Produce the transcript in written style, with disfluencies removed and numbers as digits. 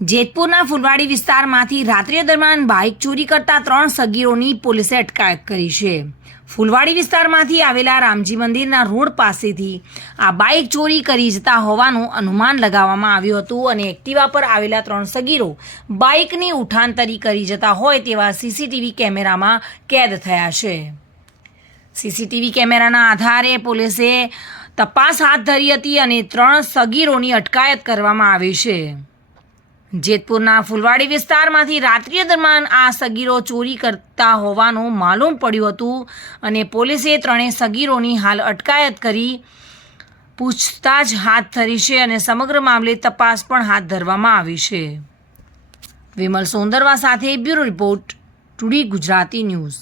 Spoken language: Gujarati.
જેતપુરના ફુલવાડી વિસ્તારમાંથી રાત્રિ દરમિયાન બાઇક ચોરી કરતા 3 સગીરોની પોલીસે અટકાયત કરી છે। ફુલવાડી વિસ્તારમાંથી આવેલા રામજી મંદિરના રોડ પાસેથી આ બાઇક ચોરી કરી જતા હોવાનું અનુમાન લગાવવામાં આવ્યું હતું અને એક્ટિવા પર આવેલા 3 સગીરો બાઇકની ઉઠાંતરી કરી જતા હોય તેવા સીસીટીવી કેમેરામાં કેદ થયા છે। સીસીટીવી કેમેરાના આધારે પોલીસે તપાસ હાથ ધરી હતી અને 3 સગીરોની અટકાયત કરવામાં આવી છે। જેતપુરના ફુલવાડી વિસ્તારમાંથી રાત્રિ દરમિયાન આ સગીરો ચોરી કરતા હોવાનું માલુમ પડ્યું હતું અને પોલીસે 3 સગીરોની હાલ અટકાયત કરી પૂછતાછ હાથ ધરી છે અને સમગ્ર મામલે તપાસ પણ હાથ ધરવામાં આવી છે। વિમલ સોંદરવા સાથે bureau report, today Gujarati news.